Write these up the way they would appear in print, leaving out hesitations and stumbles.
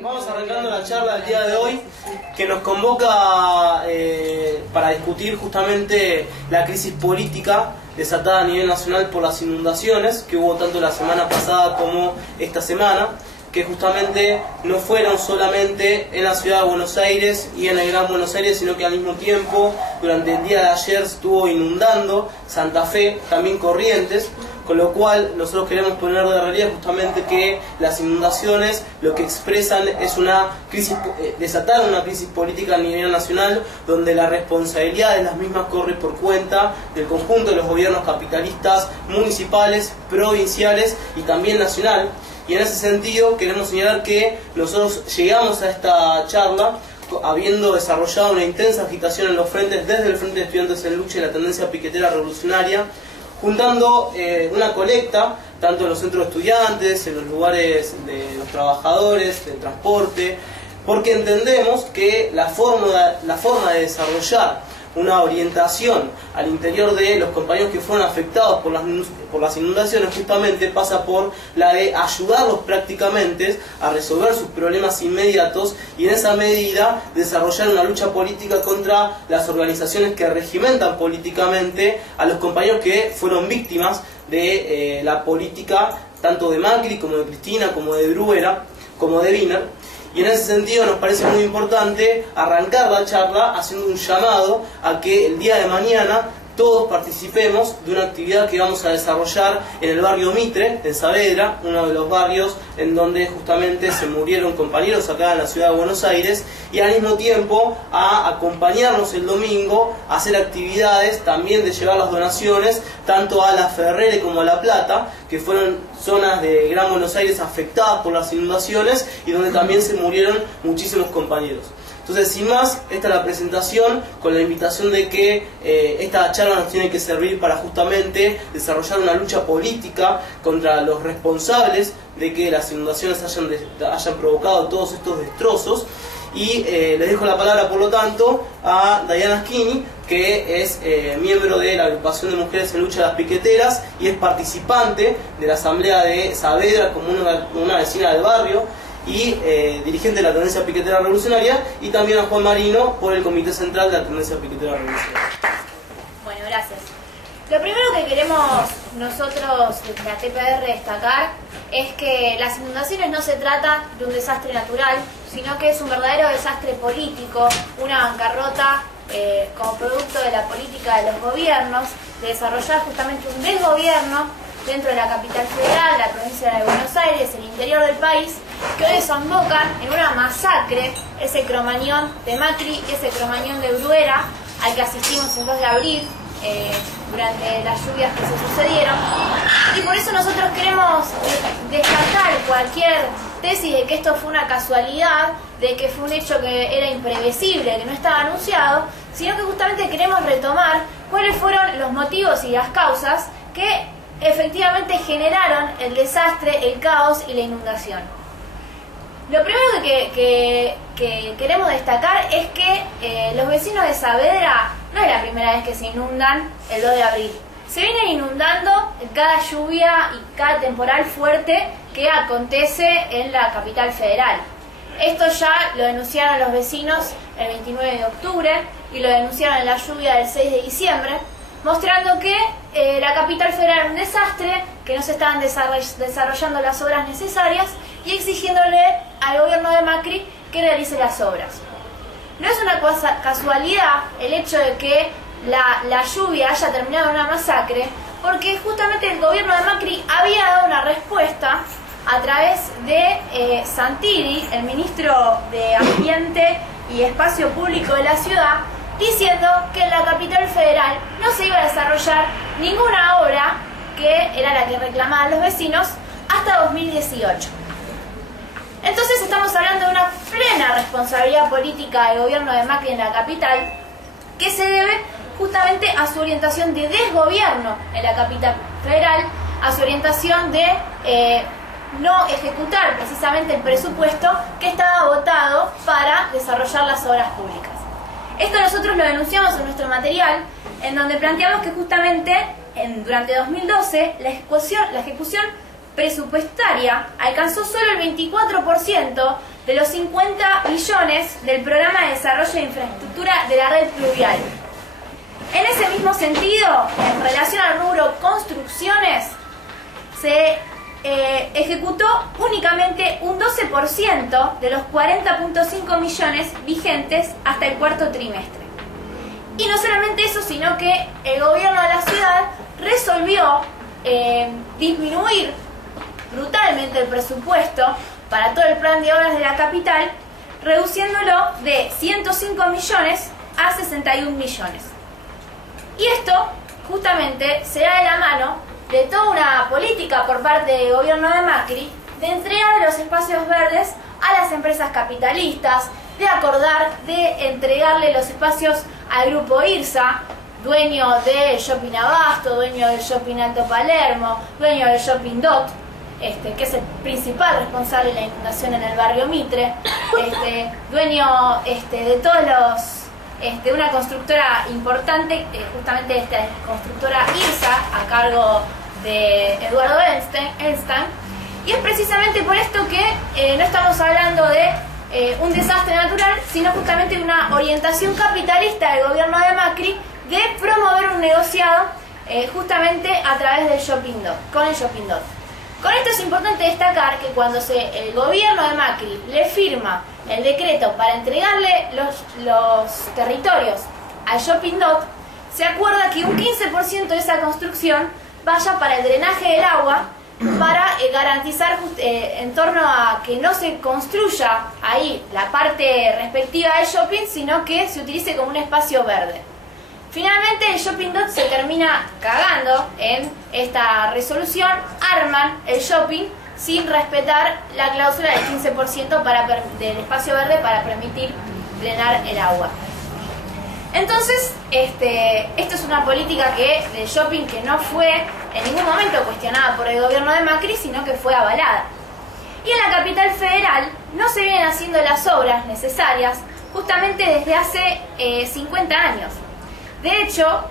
Vamos arrancando la charla del día de hoy, que nos convoca para discutir justamente la crisis política desatada a nivel nacional por las inundaciones que hubo tanto la semana pasada como esta semana, que justamente no fueron solamente en la ciudad de Buenos Aires y en el Gran Buenos Aires, sino que al mismo tiempo durante el día de ayer estuvo inundando Santa Fe, también Corrientes, con lo cual nosotros queremos poner de relieve justamente que las inundaciones lo que expresan es una crisis, desatar una crisis política a nivel nacional, donde la responsabilidad de las mismas corre por cuenta del conjunto de los gobiernos capitalistas municipales, provinciales y también nacional. Y en ese sentido queremos señalar que nosotros llegamos a esta charla habiendo desarrollado una intensa agitación en los frentes, desde el Frente de Estudiantes en Lucha y la tendencia piquetera revolucionaria, juntando una colecta, tanto en los centros de estudiantes, en los lugares de los trabajadores, del transporte, porque entendemos que la forma de desarrollar una orientación al interior de los compañeros que fueron afectados por las inundaciones justamente pasa por la de ayudarlos prácticamente a resolver sus problemas inmediatos y en esa medida desarrollar una lucha política contra las organizaciones que regimentan políticamente a los compañeros que fueron víctimas de la política tanto de Macri como de Cristina, como de Bruera, como de Wiener. Y en ese sentido nos parece muy importante arrancar la charla haciendo un llamado a que el día de mañana todos participemos de una actividad que vamos a desarrollar en el barrio Mitre, en Saavedra, uno de los barrios en donde justamente se murieron compañeros acá en la ciudad de Buenos Aires, y al mismo tiempo a acompañarnos el domingo a hacer actividades también de llevar las donaciones tanto a La Ferrere como a La Plata, que fueron zonas de Gran Buenos Aires afectadas por las inundaciones y donde también se murieron muchísimos compañeros. Entonces, sin más, esta es la presentación con la invitación de que esta charla nos tiene que servir para justamente desarrollar una lucha política contra los responsables de que las inundaciones hayan provocado todos estos destrozos. Y les dejo la palabra, por lo tanto, a Diana Schini, que es miembro de la agrupación de mujeres en lucha de las piqueteras y es participante de la asamblea de Saavedra como una vecina del barrio y dirigente de la tendencia piquetera revolucionaria, y también a Juan Marino por el Comité Central de la tendencia piquetera revolucionaria. Bueno, gracias. Lo primero que queremos nosotros desde la TPR destacar es que las inundaciones no se trata de un desastre natural, sino que es un verdadero desastre político, una bancarrota como producto de la política de los gobiernos, de desarrollar justamente un desgobierno dentro de la capital federal, la provincia de Buenos Aires, el interior del país, que hoy desembocan en una masacre, ese cromañón de Macri y ese cromañón de Bruera, al que asistimos el 2 de abril, durante las lluvias que se sucedieron. Y por eso nosotros queremos descartar cualquier tesis de que esto fue una casualidad, de que fue un hecho que era imprevisible, que no estaba anunciado, sino que justamente queremos retomar cuáles fueron los motivos y las causas que efectivamente generaron el desastre, el caos y la inundación. Lo primero que queremos destacar es que los vecinos de Saavedra no es la primera vez que se inundan el 2 de abril. Se vienen inundando cada lluvia y cada temporal fuerte que acontece en la capital federal. Esto ya lo denunciaron los vecinos el 29 de octubre y lo denunciaron en la lluvia del 6 de diciembre, mostrando que la capital federal era un desastre, que no se estaban desarrollando las obras necesarias y exigiéndole al gobierno de Macri que realice las obras. No es una casualidad el hecho de que la lluvia haya terminado en una masacre, porque justamente el gobierno de Macri había dado una respuesta a través de Santilli, el ministro de Ambiente y Espacio Público de la ciudad, diciendo que en la capital federal no se iba a desarrollar ninguna obra, que era la que reclamaban los vecinos, hasta 2018. Entonces estamos hablando de una plena responsabilidad política del gobierno de Macri en la capital, que se debe justamente a su orientación de desgobierno en la capital federal, a su orientación de no ejecutar precisamente el presupuesto que estaba votado para desarrollar las obras públicas. Esto nosotros lo denunciamos en nuestro material, en donde planteamos que justamente durante 2012 la ejecución presupuestaria alcanzó solo el 24% de los 50 millones del Programa de Desarrollo de Infraestructura de la Red Pluvial. En ese mismo sentido, en relación al rubro construcciones, se ejecutó únicamente un 12% de los 40.5 millones vigentes hasta el cuarto trimestre. Y no solamente eso, sino que el gobierno de la ciudad resolvió disminuir brutalmente el presupuesto para todo el plan de obras de la capital, reduciéndolo de 105 millones a 61 millones. Y esto justamente se da de la mano de toda una política por parte del gobierno de Macri de entregar los espacios verdes a las empresas capitalistas, de acordar de entregarle los espacios al grupo IRSA, dueño del Shopping Abasto, dueño del Shopping Alto Palermo, dueño del Shopping DOT, que es el principal responsable de la inundación en el barrio Mitre, dueño de todos los, una constructora importante, justamente esta constructora IRSA, a cargo de Eduardo Einstein, y es precisamente por esto que no estamos hablando de un desastre natural, sino justamente de una orientación capitalista del gobierno de Macri de promover un negociado justamente a través del Shopping DOT, con el Shopping DOT. Con esto es importante destacar que cuando el gobierno de Macri le firma el decreto para entregarle los territorios al Shopping DOT, se acuerda que un 15% de esa construcción vaya para el drenaje del agua, para garantizar en torno a que no se construya ahí la parte respectiva del shopping, sino que se utilice como un espacio verde. Finalmente el Shopping DOT se termina cagando en esta resolución, arman el shopping sin respetar la cláusula del 15% del espacio verde para permitir drenar el agua. Entonces, esto es una política de shopping que no fue en ningún momento cuestionada por el gobierno de Macri, sino que fue avalada. Y en la capital federal no se vienen haciendo las obras necesarias justamente desde hace 50 años. De hecho,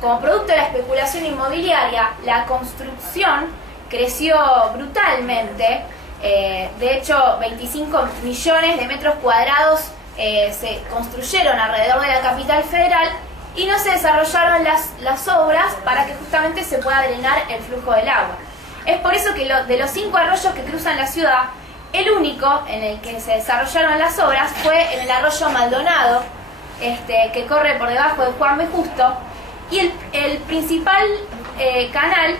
como producto de la especulación inmobiliaria, la construcción creció brutalmente. De hecho, 25 millones de metros cuadrados se construyeron alrededor de la capital federal y no se desarrollaron las obras para que justamente se pueda drenar el flujo del agua. Es por eso que de los 5 arroyos que cruzan la ciudad, el único en el que se desarrollaron las obras fue en el arroyo Maldonado, que corre por debajo de Juan B. Justo, y el principal canal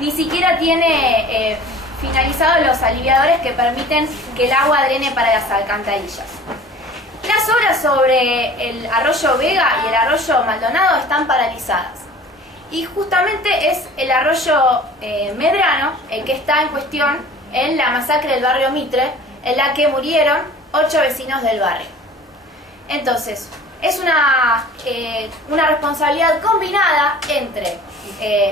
ni siquiera tiene finalizados los aliviadores que permiten que el agua drene para las alcantarillas. Las obras sobre el arroyo Vega y el arroyo Maldonado están paralizadas. Y justamente es el arroyo Medrano el que está en cuestión en la masacre del barrio Mitre, en la que murieron 8 vecinos del barrio. Entonces, es una responsabilidad combinada entre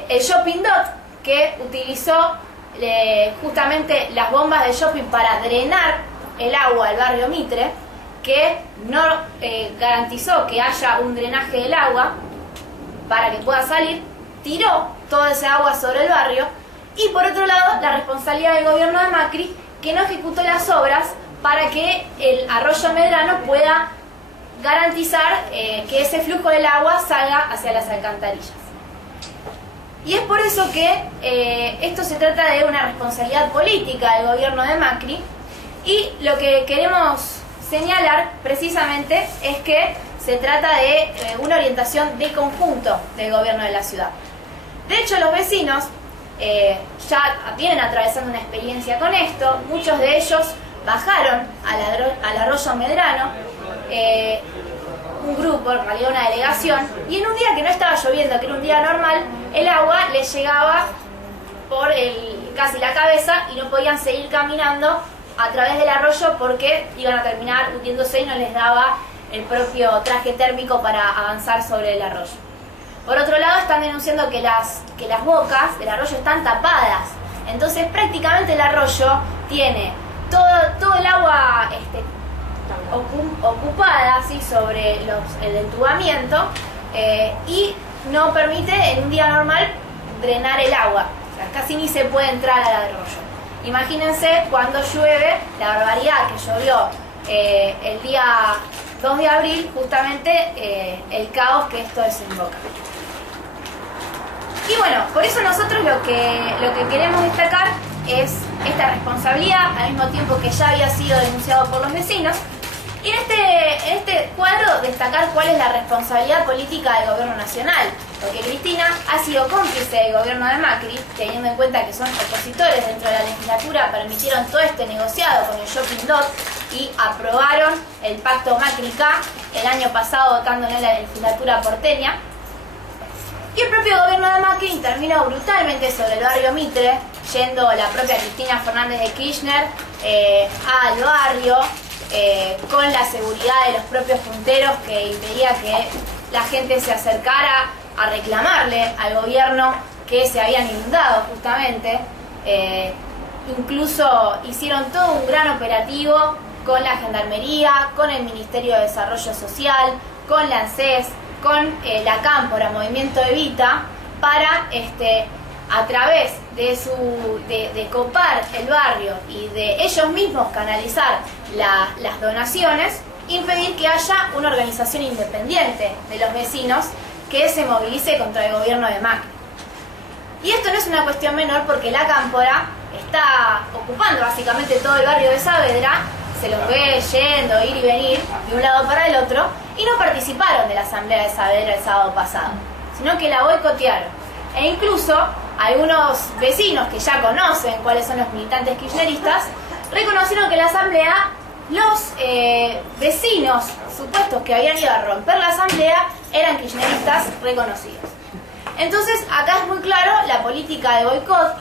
el Shopping DOT, que utilizó justamente las bombas de shopping para drenar el agua al barrio Mitre, que no garantizó que haya un drenaje del agua para que pueda salir, tiró toda esa agua sobre el barrio, y por otro lado la responsabilidad del gobierno de Macri, que no ejecutó las obras para que el arroyo Medrano pueda garantizar que ese flujo del agua salga hacia las alcantarillas. Y es por eso que esto se trata de una responsabilidad política del gobierno de Macri, y lo que queremos señalar precisamente es que se trata de una orientación de conjunto del gobierno de la ciudad. De hecho, los vecinos ya vienen atravesando una experiencia con esto. Muchos de ellos bajaron al arroyo Medrano, un grupo, en realidad una delegación, y en un día que no estaba lloviendo, que era un día normal, el agua les llegaba por casi la cabeza y no podían seguir caminando a través del arroyo porque iban a terminar hundiéndose y no les daba el propio traje térmico para avanzar sobre el arroyo. Por otro lado, están denunciando que las bocas del arroyo están tapadas, entonces prácticamente el arroyo tiene todo el agua ocupada así sobre el entubamiento, y no permite en un día normal drenar el agua. O casi ni se puede entrar al arroyo. Imagínense cuando llueve, la barbaridad que llovió el día 2 de abril, justamente el caos que esto desemboca. Y bueno, por eso nosotros lo que queremos destacar es esta responsabilidad, al mismo tiempo que ya había sido denunciado por los vecinos. Y en este cuadro destacar cuál es la responsabilidad política del gobierno nacional, porque Cristina ha sido cómplice del gobierno de Macri, teniendo en cuenta que son opositores dentro de la legislatura, permitieron todo este negociado con el Shopping Dot y aprobaron el pacto Macri-K el año pasado votando en la legislatura porteña. Y el propio gobierno de Macri intervino brutalmente sobre el barrio Mitre, yendo la propia Cristina Fernández de Kirchner al barrio, con la seguridad de los propios punteros que impedía que la gente se acercara a reclamarle al gobierno que se habían inundado justamente. Incluso hicieron todo un gran operativo con la Gendarmería, con el Ministerio de Desarrollo Social, con la ANSES, con la Cámpora, Movimiento Evita, para a través de copar el barrio y de ellos mismos canalizar las donaciones, impedir que haya una organización independiente de los vecinos que se movilice contra el gobierno de Macri. Y esto no es una cuestión menor porque la Cámpora está ocupando básicamente todo el barrio de Saavedra, se los ve yendo, ir y venir de un lado para el otro, y no participaron de la asamblea de Saavedra el sábado pasado, sino que la boicotearon. E incluso algunos vecinos que ya conocen cuáles son los militantes kirchneristas, reconocieron que en la asamblea los vecinos supuestos que habían ido a romper la asamblea eran kirchneristas reconocidos. Entonces acá es muy claro la política de boicot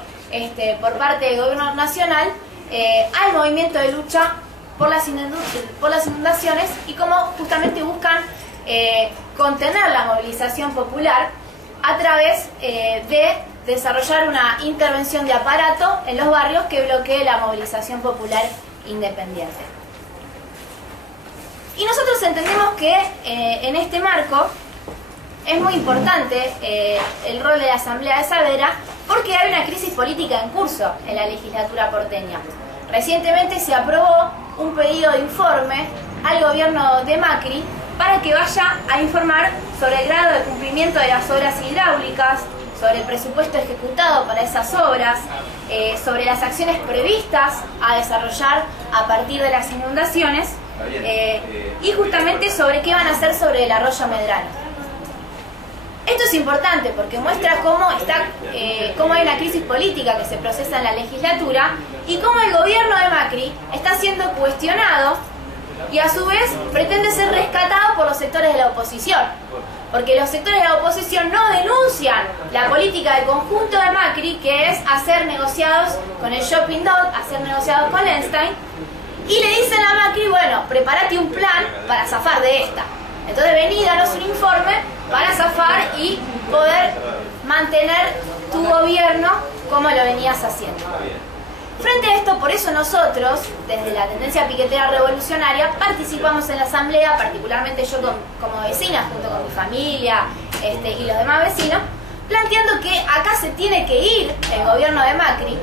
por parte del gobierno nacional al movimiento de lucha por las inundaciones y cómo justamente buscan contener la movilización popular a través de desarrollar una intervención de aparato en los barrios que bloquee la movilización popular independiente. Y nosotros entendemos que en este marco es muy importante el rol de la Asamblea de Saavedra porque hay una crisis política en curso en la legislatura porteña. Recientemente se aprobó un pedido de informe al gobierno de Macri para que vaya a informar sobre el grado de cumplimiento de las obras hidráulicas, sobre el presupuesto ejecutado para esas obras, sobre las acciones previstas a desarrollar a partir de las inundaciones y justamente sobre qué van a hacer sobre el arroyo Medrano. Esto es importante porque muestra cómo hay una crisis política que se procesa en la legislatura y cómo el gobierno de Macri está siendo cuestionado y a su vez pretende ser rescatado por los sectores de la oposición. Porque los sectores de la oposición no denuncian la política del conjunto de Macri, que es hacer negociados con el Shopping Dot, hacer negociados con Einstein, y le dicen a Macri, bueno, prepárate un plan para zafar de esta. Entonces vení, danos un informe para zafar y poder mantener tu gobierno como lo venías haciendo. Frente a esto, por eso nosotros, desde la tendencia piquetera revolucionaria, participamos en la asamblea, particularmente yo como vecina, junto con mi familia y los demás vecinos, planteando que acá se tiene que ir el gobierno de Macri,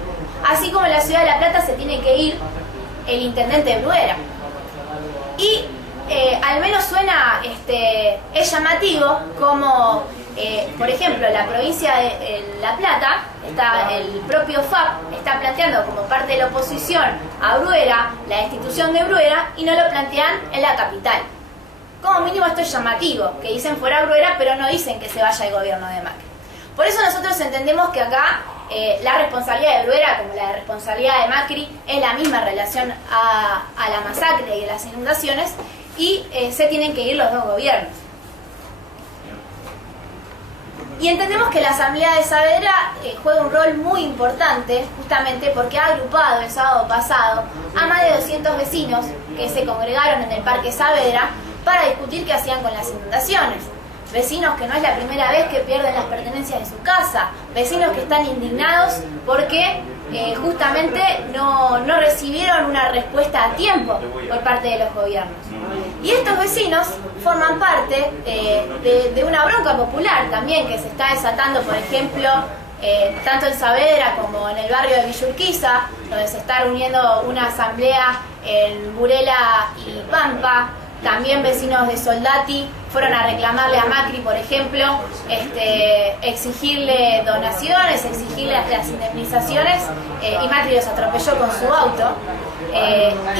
así como en la ciudad de La Plata se tiene que ir el intendente de Bruera. Y al menos suena, es llamativo como, por ejemplo, la provincia de La Plata, el propio FAP está planteando como parte de la oposición a Bruera, la destitución de Bruera, y no lo plantean en la capital. Como mínimo esto es llamativo, que dicen fuera Bruera, pero no dicen que se vaya el gobierno de Macri. Por eso nosotros entendemos que acá la responsabilidad de Bruera, como la responsabilidad de Macri, es la misma en relación a la masacre y a las inundaciones, y se tienen que ir los dos gobiernos. Y entendemos que la Asamblea de Saavedra juega un rol muy importante, justamente porque ha agrupado el sábado pasado a más de 200 vecinos que se congregaron en el Parque Saavedra para discutir qué hacían con las inundaciones. Vecinos que no es la primera vez que pierden las pertenencias de su casa, vecinos que están indignados porque justamente no recibieron una respuesta a tiempo por parte de los gobiernos. Y estos vecinos forman parte de una bronca popular también que se está desatando, por ejemplo, tanto en Saavedra como en el barrio de Villa Urquiza, donde se está reuniendo una asamblea en Burela y Pampa. También vecinos de Soldati fueron a reclamarle a Macri, por ejemplo, exigirle donaciones, exigirle las indemnizaciones, y Macri los atropelló con su auto.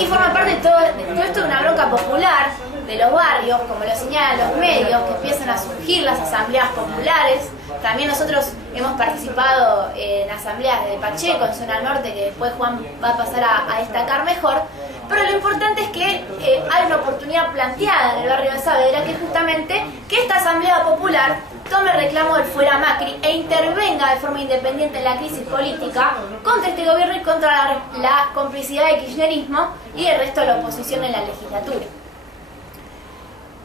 Y forma parte de todo esto de una bronca popular de los barrios, como lo señalan los medios, que empiezan a surgir las asambleas populares. También nosotros hemos participado en asambleas de Pacheco, en zona norte, que después Juan va a pasar a destacar mejor. Pero lo importante es que hay una oportunidad planteada en el barrio de Saavedra, que es justamente que esta asamblea popular tome reclamo del fuera Macri e intervenga de forma independiente en la crisis política contra este gobierno y contra la complicidad del kirchnerismo y el resto de la oposición en la legislatura.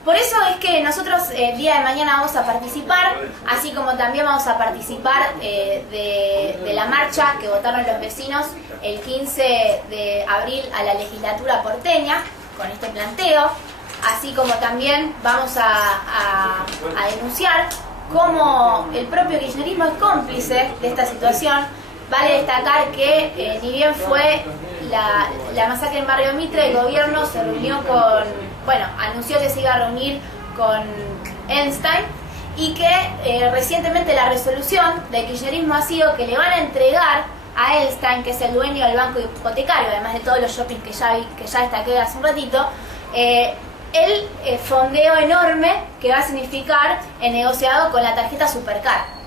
Por eso es que nosotros el día de mañana vamos a participar, así como también vamos a participar de la marcha que votaron los vecinos el 15 de abril a la legislatura porteña, con este planteo, así como también vamos a denunciar cómo el propio kirchnerismo es cómplice de esta situación. Vale destacar que ni bien fue la masacre en Barrio Mitre, el gobierno se reunió anunció que se iba a reunir con Einstein, y que recientemente la resolución del kirchnerismo ha sido que le van a entregar a Einstein, que es el dueño del banco hipotecario, además de todos los shoppings que ya destaqué hace un ratito, el fondeo enorme que va a significar el negociado con la tarjeta Supercar.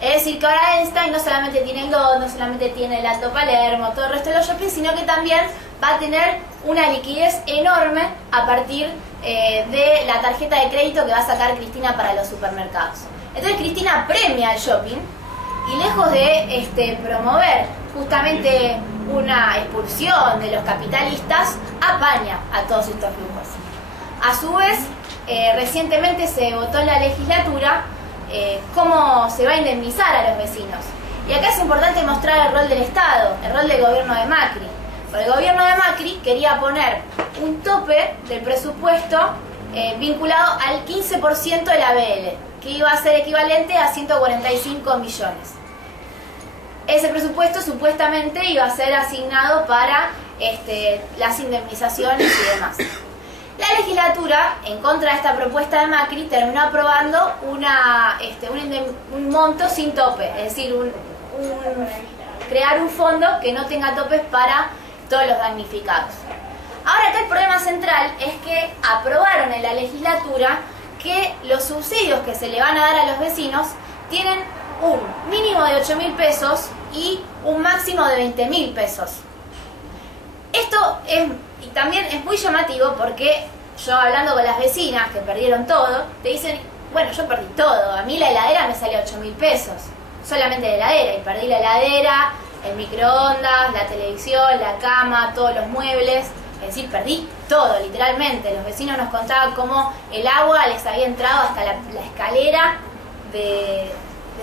Es decir, que ahora Einstein no solamente tiene el DOT, no solamente tiene el Alto Palermo, todo el resto de los shoppings, sino que también va a tener una liquidez enorme a partir de la tarjeta de crédito que va a sacar Cristina para los supermercados. Entonces Cristina premia el shopping y lejos de promover justamente una expulsión de los capitalistas, apaña a todos estos grupos. A su vez, recientemente se votó en la legislatura cómo se va a indemnizar a los vecinos. Y acá es importante mostrar el rol del Estado, el rol del gobierno de Macri. Porque el gobierno de Macri quería poner un tope del presupuesto vinculado al 15% de la BL, que iba a ser equivalente a 145 millones. Ese presupuesto supuestamente iba a ser asignado para las indemnizaciones y demás. La legislatura, en contra de esta propuesta de Macri, terminó aprobando un monto sin tope, es decir, crear un fondo que no tenga topes para todos los damnificados. Ahora acá el problema central es que aprobaron en la legislatura que los subsidios que se le van a dar a los vecinos tienen un mínimo de 8.000 pesos y un máximo de 20.000 pesos. Esto también es muy llamativo porque yo, hablando con las vecinas que perdieron todo, te dicen, bueno, yo perdí todo, a mí la heladera me salió 8.000 pesos, solamente la heladera, y perdí la heladera, el microondas, la televisión, la cama, todos los muebles, es decir, perdí todo, literalmente. Los vecinos nos contaban cómo el agua les había entrado hasta la escalera de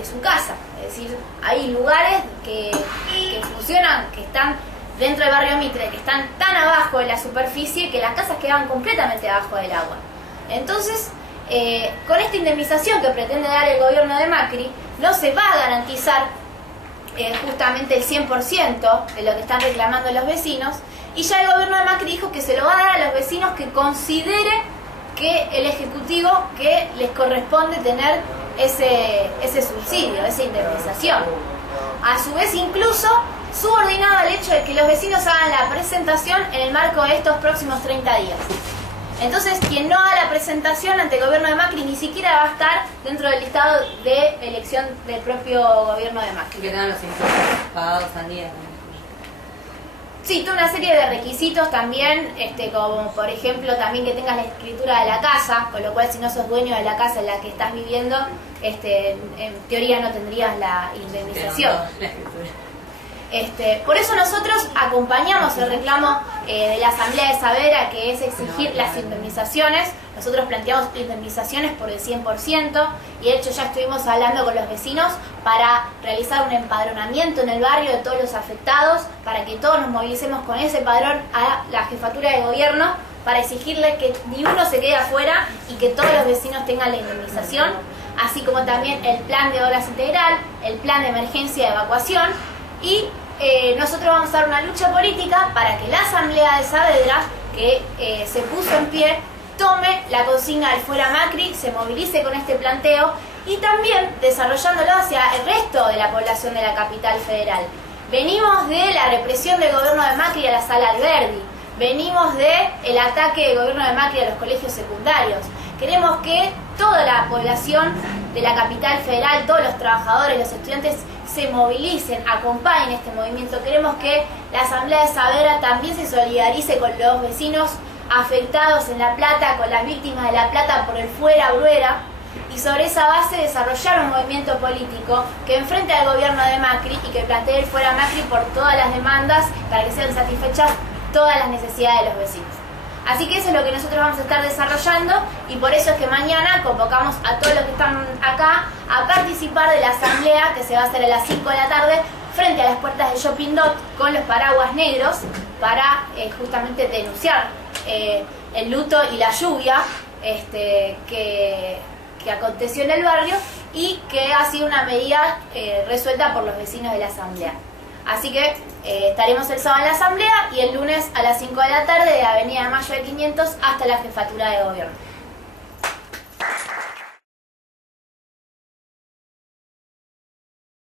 su casa, es decir, hay lugares que funcionan, que están dentro del barrio Mitre, que están tan abajo de la superficie que las casas quedan completamente abajo del agua. Entonces, con esta indemnización que pretende dar el gobierno de Macri, no se va a garantizar justamente el 100% de lo que están reclamando los vecinos, y ya el gobierno de Macri dijo que se lo va a dar a los vecinos que considere que el Ejecutivo que les corresponde tener ese subsidio, esa indemnización. A su vez, incluso subordinado al hecho de que los vecinos hagan la presentación en el marco de estos próximos 30 días. Entonces, quien no haga la presentación ante el gobierno de Macri ni siquiera va a estar dentro del listado de elección del propio gobierno de Macri. Que tengan los impuestos pagados al día. Sí, toda una serie de requisitos también, como por ejemplo también que tengas la escritura de la casa, con lo cual si no sos dueño de la casa en la que estás viviendo, en teoría no tendrías la indemnización. Por eso nosotros acompañamos el reclamo de la Asamblea de Saavedra, que es exigir las indemnizaciones. Nosotros planteamos indemnizaciones por el 100%, y de hecho ya estuvimos hablando con los vecinos para realizar un empadronamiento en el barrio de todos los afectados, para que todos nos movilicemos con ese padrón a la jefatura de gobierno, para exigirle que ni uno se quede afuera y que todos los vecinos tengan la indemnización. así como también el plan de obras integral, el plan de emergencia de evacuación, y nosotros vamos a dar una lucha política para que la Asamblea de Saavedra, que se puso en pie, tome la consigna del fuera Macri, se movilice con este planteo y también desarrollándolo hacia el resto de la población de la capital federal. Venimos de la represión del gobierno de Macri a la Sala Alberdi, venimos del ataque del gobierno de Macri a los colegios secundarios. Queremos que toda la población de la capital federal, todos los trabajadores, los estudiantes se movilicen, acompañen este movimiento. Queremos que la Asamblea de Saavedra también se solidarice con los vecinos afectados en La Plata, con las víctimas de La Plata por el fuera Bruera, y sobre esa base desarrollar un movimiento político que enfrente al gobierno de Macri y que plantee el fuera Macri por todas las demandas para que sean satisfechas todas las necesidades de los vecinos. Así que eso es lo que nosotros vamos a estar desarrollando, y por eso es que mañana convocamos a todos los que están acá a participar de la asamblea que se va a hacer a las 5 de la tarde frente a las puertas del Shopping Dot con los paraguas negros para justamente denunciar el luto y la lluvia que aconteció en el barrio y que ha sido una medida resuelta por los vecinos de la asamblea. Así que estaremos el sábado en la asamblea y el lunes a las 5 de la tarde de Avenida Mayo de 500 hasta la Jefatura de Gobierno.